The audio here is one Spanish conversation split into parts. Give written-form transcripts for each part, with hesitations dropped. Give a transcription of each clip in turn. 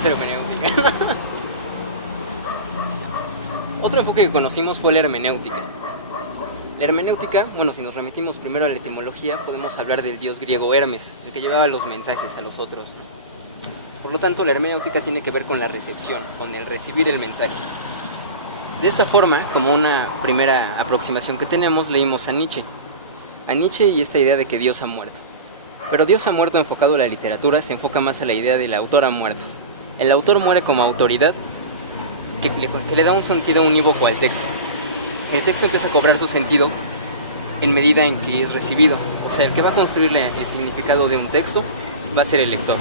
es hermenéutica. Otro enfoque que conocimos fue la hermenéutica. La hermenéutica, bueno, si nos remitimos primero a la etimología, podemos hablar del dios griego Hermes, el que llevaba los mensajes a los otros, ¿no? Por lo tanto, la hermenéutica tiene que ver con la recepción, con el recibir el mensaje. De esta forma, como una primera aproximación que tenemos, leímos a Nietzsche y esta idea de que Dios ha muerto. Pero Dios ha muerto enfocado a la literatura, se enfoca más a la idea del autor ha muerto. El autor muere como autoridad que le da un sentido unívoco al texto. El texto empieza a cobrar su sentido en medida en que es recibido. O sea, el que va a construir el significado de un texto va a ser el lector.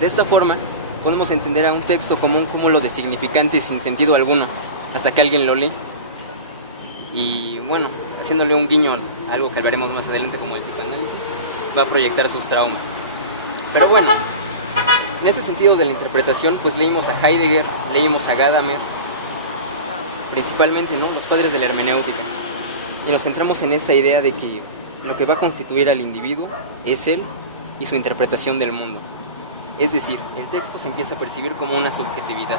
De esta forma, podemos entender a un texto como un cúmulo de significantes sin sentido alguno, hasta que alguien lo lee. Y bueno, haciéndole un guiño a algo que hablaremos más adelante como el psicoanálisis, va a proyectar sus traumas. Pero bueno, en este sentido de la interpretación, pues leímos a Heidegger, leímos a Gadamer, principalmente, ¿no?, los padres de la hermenéutica. Y nos centramos en esta idea de que lo que va a constituir al individuo es él y su interpretación del mundo. Es decir, el texto se empieza a percibir como una subjetividad.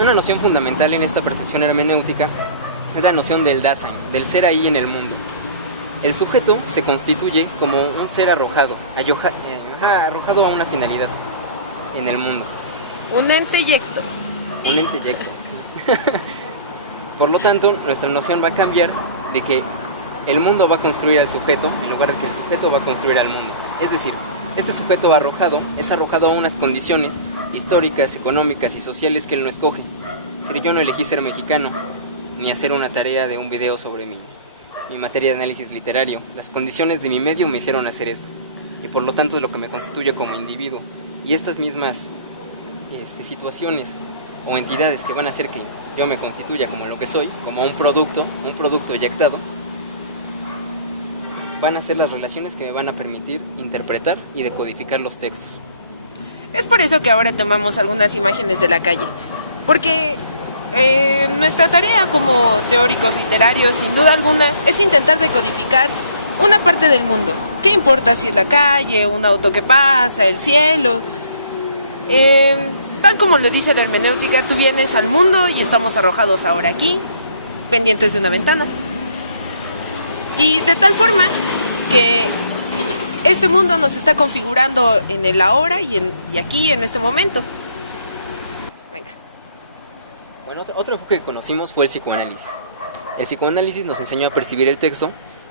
Una noción fundamental en esta percepción hermenéutica es la noción del Dasein, del ser ahí en el mundo. El sujeto se constituye como un ser arrojado a una finalidad en el mundo. Un ente yecto. Un ente yecto, sí. Por lo tanto, nuestra noción va a cambiar de que el mundo va a construir al sujeto en lugar de que el sujeto va a construir al mundo. Es decir, este sujeto es arrojado a unas condiciones históricas, económicas y sociales que él no escoge. Es decir, yo no elegí ser mexicano, ni hacer una tarea de un video sobre mi materia de análisis literario. Las condiciones de mi medio me hicieron hacer esto, y por lo tanto es lo que me constituye como individuo. Y estas mismas situaciones o entidades que van a hacer que yo me constituya como lo que soy, como un producto eyectado, van a ser las relaciones que me van a permitir interpretar y decodificar los textos. Es por eso que ahora tomamos algunas imágenes de la calle, porque nuestra tarea como teóricos literarios, sin duda alguna, es intentar decodificar una parte del mundo. ¿Qué importa si es la calle, un auto que pasa, el cielo? Tal como lo dice la hermenéutica, tú vienes al mundo y estamos arrojados ahora aquí, pendientes de una ventana. Y de tal forma que este mundo nos está configurando en el ahora y aquí, en este momento. Venga. Bueno, otro enfoque que conocimos fue el psicoanálisis. El psicoanálisis nos enseñó a percibir el texto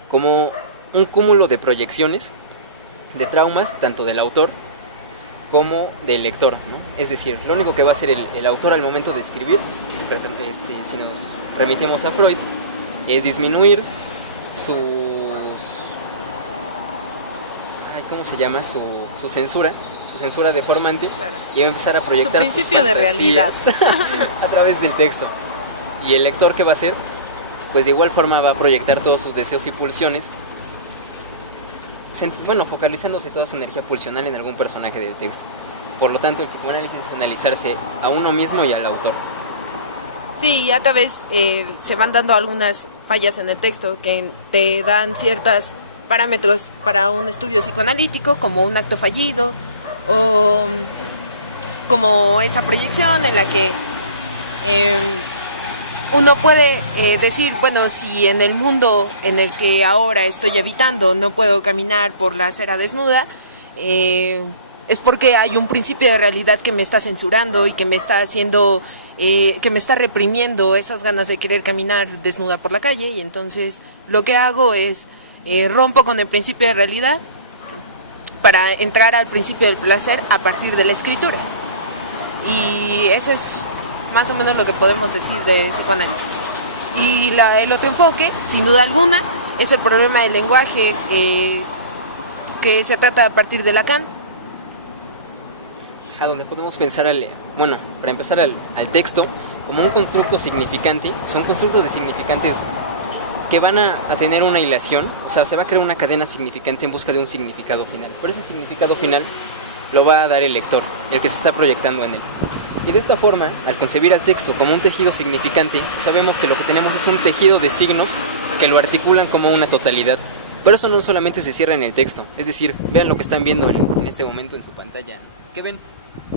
como un cúmulo de proyecciones, de traumas, tanto del autor como del lector, ¿no? Es decir, lo único que va a hacer el autor al momento de escribir, si nos remitimos a Freud, es disminuir su censura deformante, y va a empezar a proyectar sus fantasías a través del texto. Y el lector, ¿qué va a hacer? Pues de igual forma va a proyectar todos sus deseos y pulsiones, focalizándose toda su energía pulsional en algún personaje del texto. Por lo tanto, el psicoanálisis es analizarse a uno mismo y al autor. Sí, ya tal vez se van dando algunas fallas en el texto que te dan ciertos parámetros para un estudio psicoanalítico, como un acto fallido o como esa proyección en la que uno puede decir, bueno, si en el mundo en el que ahora estoy habitando no puedo caminar por la acera desnuda, es porque hay un principio de realidad que me está censurando y que me está haciendo, que me está reprimiendo esas ganas de querer caminar desnuda por la calle. Y entonces lo que hago es rompo con el principio de realidad para entrar al principio del placer a partir de la escritura. Y eso es más o menos lo que podemos decir de psicoanálisis. Y el otro enfoque, sin duda alguna, es el problema del lenguaje, que se trata a partir de Lacan. A donde podemos pensar, para empezar, al texto como un constructo significante. Son constructos de significantes que van a tener una hilación, o sea, se va a crear una cadena significante en busca de un significado final. Pero ese significado final lo va a dar el lector, el que se está proyectando en él. Y de esta forma, al concebir al texto como un tejido significante, sabemos que lo que tenemos es un tejido de signos que lo articulan como una totalidad. Pero eso no solamente se cierra en el texto, es decir, vean lo que están viendo en este momento en su pantalla, ¿no? ¿Qué ven?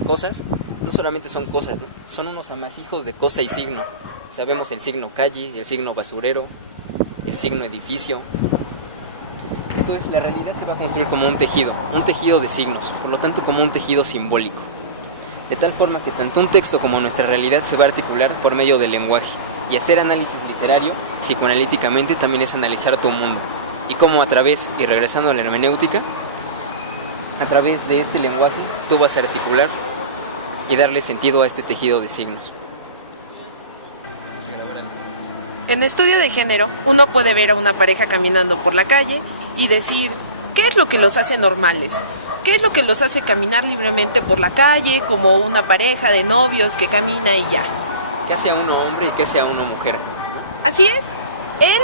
Cosas, no solamente son cosas, ¿no? Son unos amasijos de cosa y signo. Sabemos el signo calle, el signo basurero, el signo edificio. Entonces la realidad se va a construir como un tejido de signos, por lo tanto como un tejido simbólico. De tal forma que tanto un texto como nuestra realidad se va a articular por medio del lenguaje. Y hacer análisis literario, psicoanalíticamente, también es analizar tu mundo. Y cómo a través, y regresando a la hermenéutica, a través de este lenguaje tú vas a articular y darle sentido a este tejido de signos. En estudio de género, uno puede ver a una pareja caminando por la calle y decir, ¿qué es lo que los hace normales? ¿Qué es lo que los hace caminar libremente por la calle como una pareja de novios que camina y ya? Que sea uno hombre y que sea uno mujer. Así es. Él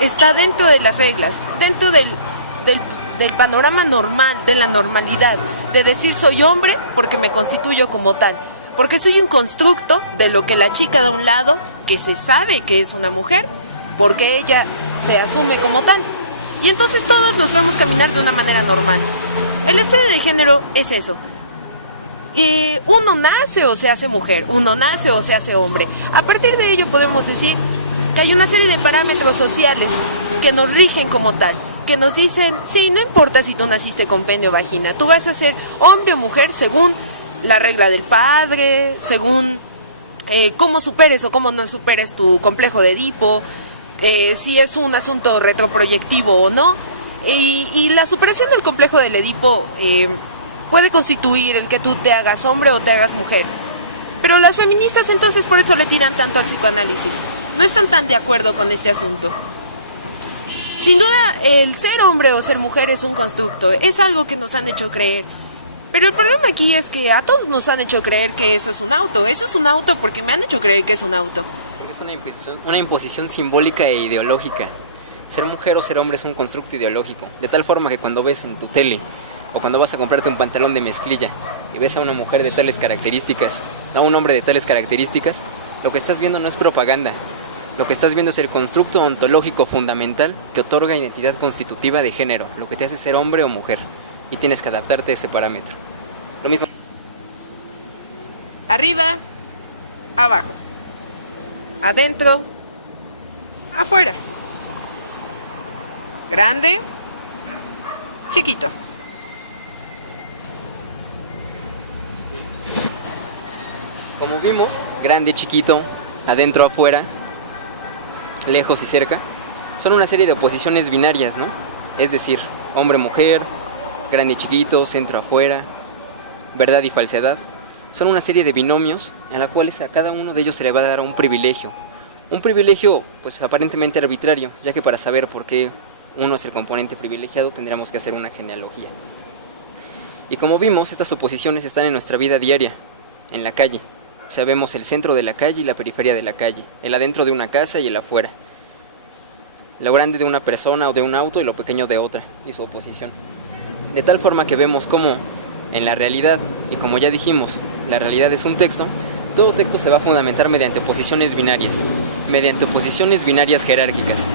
está dentro de las reglas, dentro del panorama normal, de la normalidad, de decir soy hombre porque me constituyo como tal, porque soy un constructo de lo que la chica de un lado, que se sabe que es una mujer, porque ella se asume como tal. Y entonces todos nos vamos a caminar de una manera normal. El estudio de género es eso. Y uno nace o se hace mujer, uno nace o se hace hombre. A partir de ello podemos decir que hay una serie de parámetros sociales que nos rigen como tal, que nos dicen, sí, no importa si tú naciste con pene o vagina, tú vas a ser hombre o mujer según la regla del padre, según cómo superes o cómo no superes tu complejo de Edipo, si es un asunto retroproyectivo o no. Y la superación del complejo del Edipo puede constituir el que tú te hagas hombre o te hagas mujer. Pero las feministas entonces por eso le tiran tanto al psicoanálisis. No están tan de acuerdo con este asunto. Sin duda, el ser hombre o ser mujer es un constructo, es algo que nos han hecho creer. Pero el problema aquí es que a todos nos han hecho creer que eso es un auto. Eso es un auto porque me han hecho creer que es un auto. Es una imposición simbólica e ideológica. Ser mujer o ser hombre es un constructo ideológico. De tal forma que cuando ves en tu tele o cuando vas a comprarte un pantalón de mezclilla y ves a una mujer de tales características, a un hombre de tales características, lo que estás viendo no es propaganda. Lo que estás viendo es el constructo ontológico fundamental que otorga identidad constitutiva de género, lo que te hace ser hombre o mujer. Y tienes que adaptarte a ese parámetro. Lo mismo. Arriba, abajo. Adentro, afuera. Grande, chiquito. Como vimos, grande, chiquito, adentro, afuera, lejos y cerca, son una serie de oposiciones binarias, ¿no? Es decir, hombre-mujer, grande y chiquito, centro, afuera, verdad y falsedad. Son una serie de binomios en la cuales a cada uno de ellos se le va a dar un privilegio. Un privilegio, pues aparentemente arbitrario, ya que para saber por qué uno es el componente privilegiado tendríamos que hacer una genealogía. Y como vimos, estas oposiciones están en nuestra vida diaria, en la calle. O sea, vemos el centro de la calle y la periferia de la calle, el adentro de una casa y el afuera, lo grande de una persona o de un auto y lo pequeño de otra, y su oposición. De tal forma que vemos cómo en la realidad, y como ya dijimos, la realidad es un texto, todo texto se va a fundamentar mediante oposiciones binarias jerárquicas.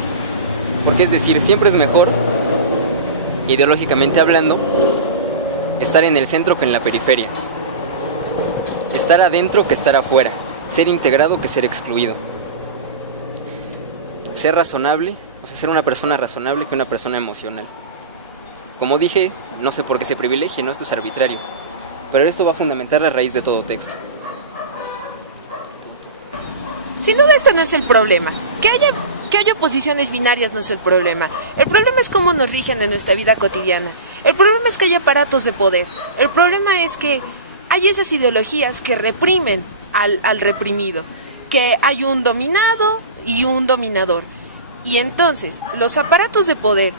Porque es decir, siempre es mejor, ideológicamente hablando, estar en el centro que en la periferia. Estar adentro que estar afuera. Ser integrado que ser excluido. Ser razonable, o sea, ser una persona razonable que una persona emocional. Como dije, no sé por qué se privilegie, ¿no? Esto es arbitrario. Pero esto va a fundamentar la raíz de todo texto. Sin duda esto no es el problema. Que haya oposiciones binarias no es el problema. El problema es cómo nos rigen en nuestra vida cotidiana. El problema es que hay aparatos de poder. El problema es que hay esas ideologías que reprimen al reprimido. Que hay un dominado y un dominador. Y entonces, los aparatos de poder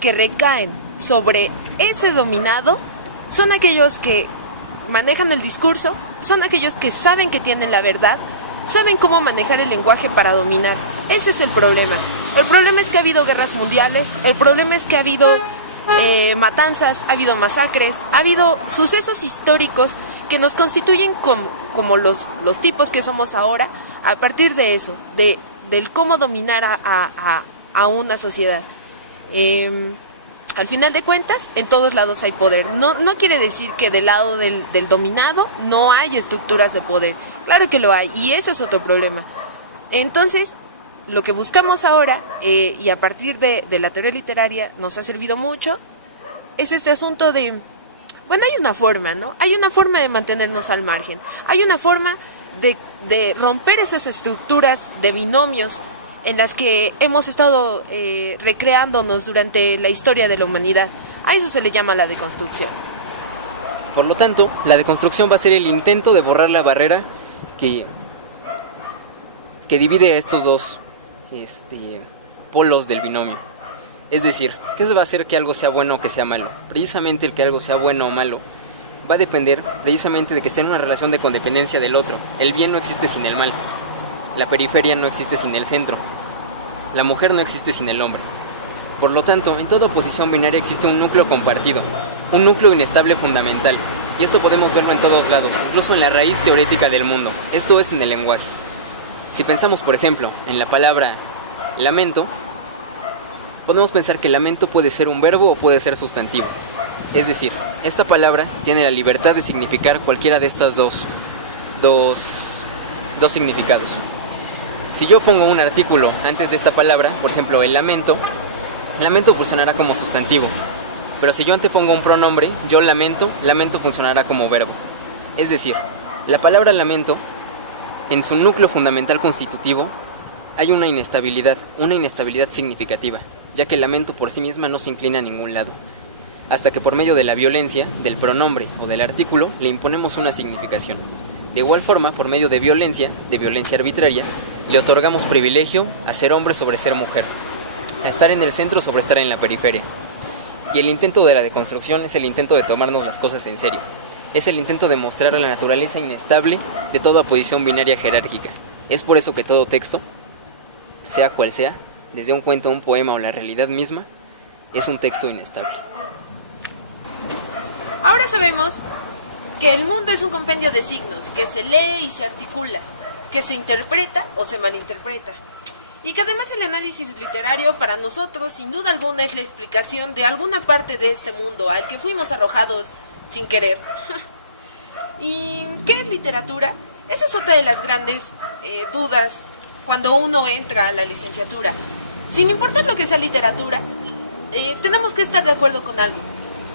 que recaen sobre ese dominado son aquellos que manejan el discurso, son aquellos que saben que tienen la verdad, saben cómo manejar el lenguaje para dominar. Ese es el problema. El problema es que ha habido guerras mundiales, el problema es que ha habido matanzas, ha habido masacres, ha habido sucesos históricos que nos constituyen como los tipos que somos ahora, a partir de eso, del cómo dominar a una sociedad. Al final de cuentas, en todos lados hay poder. No quiere decir que del lado del dominado no hay estructuras de poder. Claro que lo hay, y ese es otro problema. Entonces, lo que buscamos ahora, y a partir de la teoría literaria nos ha servido mucho, es este asunto de, bueno, hay una forma, ¿no? Hay una forma de mantenernos al margen. Hay una forma de romper esas estructuras de binomios en las que hemos estado recreándonos durante la historia de la humanidad. A eso se le llama la deconstrucción. Por lo tanto, la deconstrucción va a ser el intento de borrar la barrera que divide a estos dos polos del binomio. Es decir, ¿qué va a hacer que algo sea bueno o que sea malo? Precisamente el que algo sea bueno o malo va a depender precisamente de que esté en una relación de codependencia del otro. El bien no existe sin el mal. La periferia no existe sin el centro. La mujer no existe sin el hombre. Por lo tanto, en toda oposición binaria existe un núcleo compartido, un núcleo inestable fundamental. Y esto podemos verlo en todos lados, incluso en la raíz teorética del mundo. Esto es en el lenguaje. Si pensamos, por ejemplo, en la palabra lamento, podemos pensar que lamento puede ser un verbo o puede ser sustantivo. Es decir, esta palabra tiene la libertad de significar cualquiera de estas dos significados. Si yo pongo un artículo antes de esta palabra, por ejemplo, el lamento funcionará como sustantivo. Pero si yo antepongo un pronombre, yo lamento funcionará como verbo. Es decir, la palabra lamento, en su núcleo fundamental constitutivo, hay una inestabilidad significativa, ya que el lamento por sí misma no se inclina a ningún lado, hasta que por medio de la violencia, del pronombre o del artículo, le imponemos una significación. De igual forma, por medio de violencia arbitraria, le otorgamos privilegio a ser hombre sobre ser mujer, a estar en el centro sobre estar en la periferia. Y el intento de la deconstrucción es el intento de tomarnos las cosas en serio. Es el intento de mostrar la naturaleza inestable de toda posición binaria jerárquica. Es por eso que todo texto, sea cual sea, desde un cuento, un poema o la realidad misma, es un texto inestable. Ahora sabemos que el mundo es un compendio de signos, que se lee y se articula, que se interpreta o se malinterpreta. Y que además el análisis literario para nosotros sin duda alguna es la explicación de alguna parte de este mundo al que fuimos arrojados sin querer. ¿Y qué es literatura? Esa es otra de las grandes dudas cuando uno entra a la licenciatura. Sin importar lo que sea literatura, tenemos que estar de acuerdo con algo.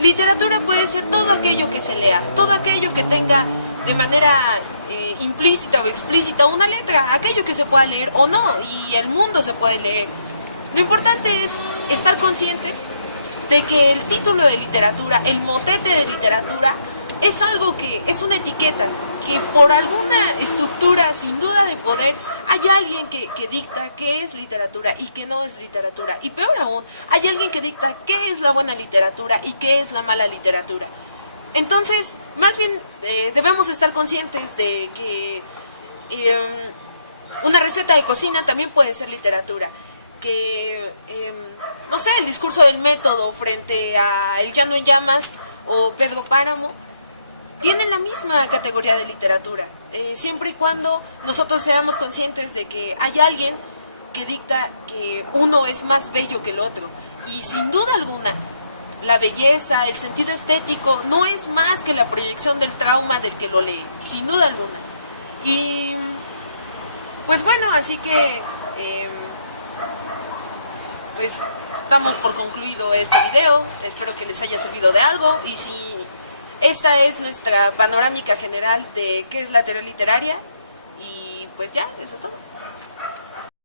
Literatura puede ser todo aquello que se lea, todo aquello que tenga de manera implícita o explícita una letra, aquello que se pueda leer o no, y el mundo se puede leer. Lo importante es estar conscientes de que el título de literatura, el motete de literatura, es algo que es una etiqueta, que por alguna estructura sin duda de poder hay alguien que dicta qué es literatura y qué no es literatura. Y peor aún, hay alguien que dicta qué es la buena literatura y qué es la mala literatura. Entonces, más bien debemos estar conscientes de que una receta de cocina también puede ser literatura. Que, no sé, el discurso del método frente a El Llano en Llamas o Pedro Páramo tienen la misma categoría de literatura, siempre y cuando nosotros seamos conscientes de que hay alguien que dicta que uno es más bello que el otro. Y sin duda alguna, la belleza, el sentido estético, no es más que la proyección del trauma del que lo lee, sin duda alguna. Y pues bueno, así que pues damos por concluido este video. Espero que les haya servido de algo, y si esta es nuestra panorámica general de qué es la teoría literaria, y pues ya, eso es todo.